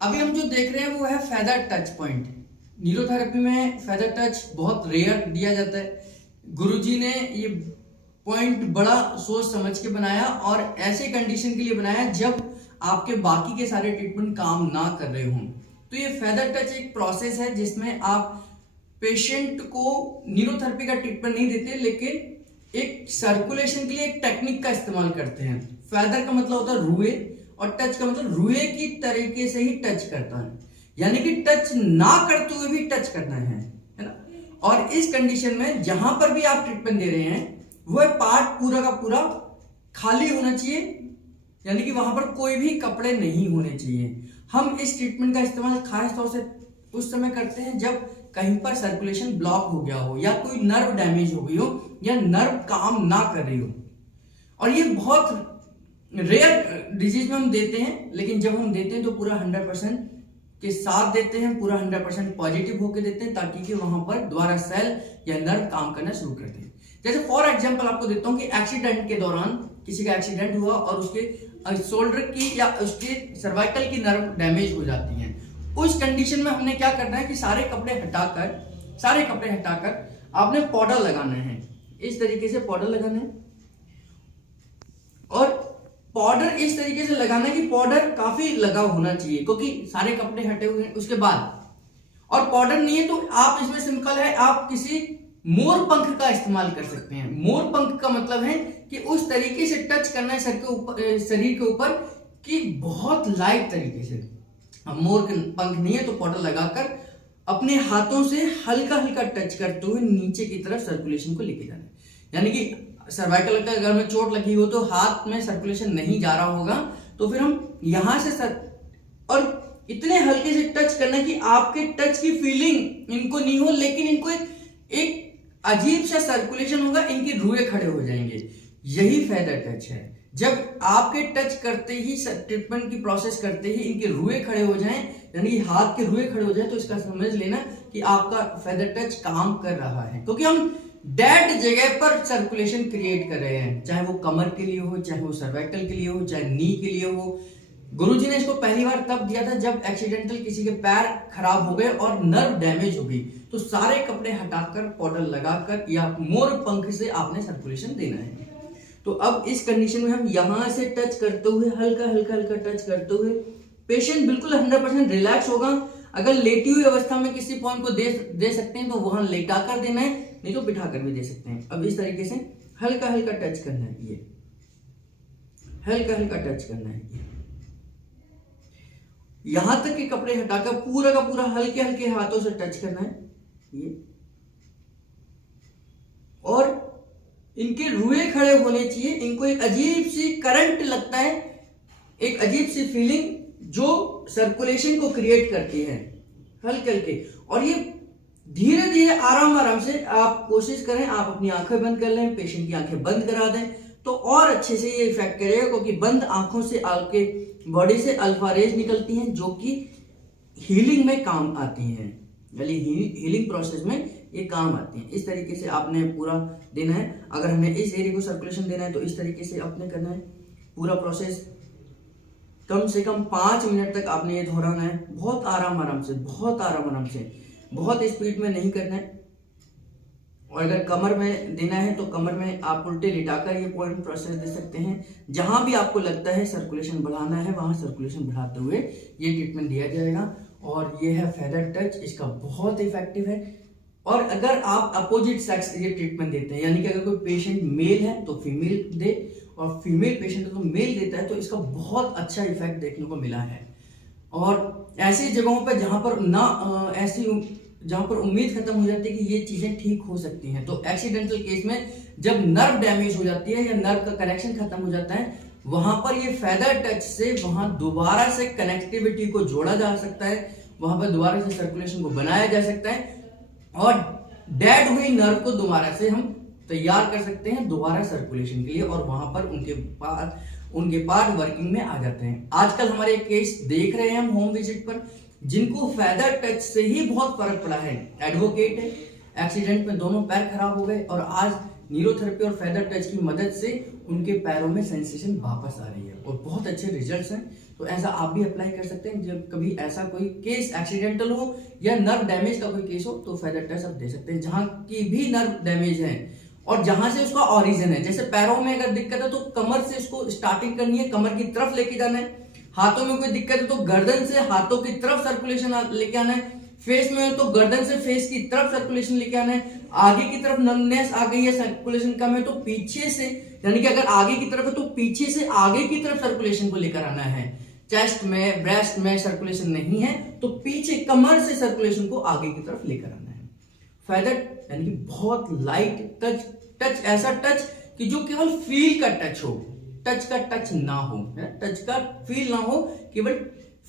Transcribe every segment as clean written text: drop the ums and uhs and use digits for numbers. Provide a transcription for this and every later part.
अभी हम जो देख रहे हैं वो है फेदर टच पॉइंट। न्यूरोथेरेपी में फेदर टच बहुत रेयर दिया जाता है। गुरुजी ने ये पॉइंट बड़ा सोच समझ के बनाया और ऐसे कंडीशन के लिए बनाया जब आपके बाकी के सारे ट्रीटमेंट काम ना कर रहे हों। तो ये फेदर टच एक प्रोसेस है जिसमें आप पेशेंट को न्यूरोथेरेपी का ट्रीटमेंट नहीं देते, लेकिन एक सर्कुलेशन के लिए एक टेक्निक का इस्तेमाल करते हैं। फेदर का मतलब होता है रुए और टच का मतलब रुए की तरीके से ही टच करता है, यानी कि टच ना करते हुए भी टच करना है ना। और इस कंडीशन में जहां पर भी आप ट्रीटमेंट दे रहे हैं वह पार्ट पूरा का पूरा खाली होना चाहिए, यानी कि वहां पर कोई भी कपड़े नहीं होने चाहिए। हम इस ट्रीटमेंट का इस्तेमाल खास तौर से उस समय करते हैं जब कहीं पर सर्कुलेशन ब्लॉक हो गया हो या कोई नर्व डैमेज हो गई हो या नर्व काम ना कर रही हो। और ये बहुत रेयर डिजीज में हम देते हैं, लेकिन जब हम देते हैं तो पूरा 100% के साथ देते हैं, पूरा 100% पॉजिटिव होकर देते हैं, ताकि कि वहां पर दोबारा सेल या नर्व काम करना शुरू कर दें। जैसे फॉर एग्जांपल आपको देता हूं कि एक्सीडेंट के दौरान किसी का एक्सीडेंट हुआ और उसके शोल्डर की या उसके सर्वाइकल की नर्व डैमेज हो जाती है। उस कंडीशन में हमने क्या करना है कि सारे कपड़े हटाकर आपने पाउडर लगाना है। इस तरीके से पाउडर लगाना है और पाउडर इस तरीके से लगाना है कि पाउडर काफी लगा होना चाहिए, क्योंकि सारे कपड़े हटे हुए हैं उसके बाद। और पाउडर नहीं है तो आप इसमें सिंपल है, आप किसी मोर पंख का इस्तेमाल कर सकते हैं। मोर पंख का मतलब है कि उस तरीके से टच करना है शरीर के ऊपर कि बहुत लाइट तरीके से। मोर पंख नहीं है तो पाउडर लगाकर अपने हाथों से हल्का हल्का टच करते हुए नीचे की तरफ सर्कुलेशन को लेके जाना है। यानी कि सर्वाइकल का अगर में चोट लगी हो तो हाथ में सर्कुलेशन नहीं जा रहा होगा, तो फिर हम यहां से और इतने हल्के से टच करना कि आपके टच की फीलिंग इनको नहीं हो, लेकिन इनको एक अजीब सा सर्कुलेशन होगा, इनके रुए खड़े हो जाएंगे। यही फेदर टच है। जब आपके टच करते ही ट्रीटमेंट की प्रोसेस करते ही इनके रुए खड़े हो जाएं, यानी कि हाथ के रुए खड़े हो जाएं, तो इसका समझ लेना कि आपका फेदर टच काम कर रहा है, क्योंकि हम डेड जगह पर सर्कुलेशन क्रिएट कर रहे हैं। चाहे वो कमर के लिए हो, चाहे वो सर्वाइकल के लिए हो, चाहे नी के लिए हो। गुरुजी ने इसको पहली बार तब दिया था जब एक्सीडेंटल किसी के पैर खराब हो गए और नर्व डैमेज हो गई, तो सारे कपड़े हटाकर पाउडर लगाकर या मोर पंख से आपने सर्कुलेशन देना है। तो अब इस कंडीशन में हम यहां से टच करते हुए हल्का टच करते हुए पेशेंट बिल्कुल 100% रिलैक्स होगा। अगर लेटी हुई अवस्था में किसी पॉइंट को दे सकते हैं तो वहां लेटा कर देना है, नहीं तो बिठा कर भी दे सकते हैं। अब इस तरीके से हल्का टच करना है, ये हल्का टच करना है, ये यहां तक कि कपड़े हटाकर पूरा का पूरा हल्के हाथों से टच करना है ये। और इनके रुए खड़े होने चाहिए, इनको एक अजीब सी करंट लगता है, एक अजीब सी फीलिंग जो सर्कुलेशन को क्रिएट करती है हल्के। और ये धीरे धीरे आराम से आप कोशिश करें, आप अपनी आंखें बंद कर लें, पेशेंट की आंखें बंद करा दें तो और अच्छे से ये इफेक्ट करेगा, क्योंकि बंद आंखों से आपके बॉडी से अल्फा रेज निकलती हैं जो कि हीलिंग में काम आती हैं, यानी हीलिंग प्रोसेस में ये काम आती है। इस तरीके से आपने पूरा देना है। अगर हमें इस एरिया को सर्कुलेशन देना है तो इस तरीके से आपने करना है। पूरा प्रोसेस कम से कम 5 मिनट तक आपने ये दोहराना है, बहुत आराम से, बहुत स्पीड में नहीं करना है। और अगर कमर में देना है तो कमर में आप उल्टे लिटाकर ये पॉइंट प्रोसेस दे सकते हैं। जहां भी आपको लगता है सर्कुलेशन बढ़ाना है वहां सर्कुलेशन बढ़ाते हुए ये ट्रीटमेंट दिया जाएगा। और ये है फेदर टच, इसका बहुत इफेक्टिव है। और अगर आप अपोजिट सेक्स ये ट्रीटमेंट देते हैं, यानी कि अगर कोई पेशेंट मेल है तो फीमेल दे और फीमेल पेशेंट है तो मेल देता है, तो इसका बहुत अच्छा इफेक्ट देखने को मिला है। और ऐसी जगहों पर जहां पर उम्मीद खत्म हो जाती है कि ये चीजें ठीक हो सकती हैं, तो एक्सीडेंटल केस में जब नर्व डैमेज हो जाती है या नर्व का कनेक्शन खत्म हो जाता है, वहां पर ये फेदर टच से वहां दोबारा से कनेक्टिविटी को जोड़ा जा सकता है, वहां पर दोबारा से सर्कुलेशन को बनाया जा सकता है और डेड हुई नर्व को दोबारा से हम तैयार कर सकते हैं दोबारा सर्कुलेशन के लिए, और वहां पर उनके पार्ट वर्किंग में आ जाते हैं। आजकल हमारे केस देख रहे हैं हम होम विजिट पर, जिनको फेदर टच से ही बहुत फर्क पड़ा है। एडवोकेट है, एक्सीडेंट में दोनों पैर खराब हो गए और आज न्यूरोथेरेपी और फेदर टच की मदद से उनके पैरों में सेंसेशन वापस आ रही है और बहुत अच्छे रिजल्ट्स हैं। तो ऐसा आप भी अप्लाई कर सकते हैं। जब कभी ऐसा कोई केस एक्सीडेंटल हो या नर्व डैमेज का कोई केस हो तो फेदर टच आप दे सकते हैं। जहां की भी नर्व डैमेज है और जहां से उसका ओरिजिन है, जैसे पैरों में अगर दिक्कत है तो कमर से उसको स्टार्टिंग करनी है, कमर की तरफ लेके जाना है। हाथों में कोई दिक्कत है तो गर्दन से हाथों की तरफ सर्कुलेशन लेके आना है। फेस में तो गर्दन से फेस की तरफ सर्कुलेशन लेके आना है। आगे की तरफ नमनेस आ गई है, सर्कुलेशन कम है तो पीछे से, यानी कि अगर आगे की तरफ है तो पीछे से आगे की तरफ सर्कुलेशन को लेकर आना है। चेस्ट में, ब्रेस्ट में सर्कुलेशन नहीं है तो पीछे कमर से सर्कुलेशन को आगे की तरफ लेकर आना है। फेदर यानी कि बहुत लाइट टच, टच ऐसा टच कि जो केवल फील का टच हो, टच का टच ना हो, टच का फील ना हो, केवल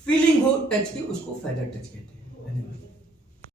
फीलिंग हो टच की, उसको फेदर टच कहते हैं। धन्यवाद।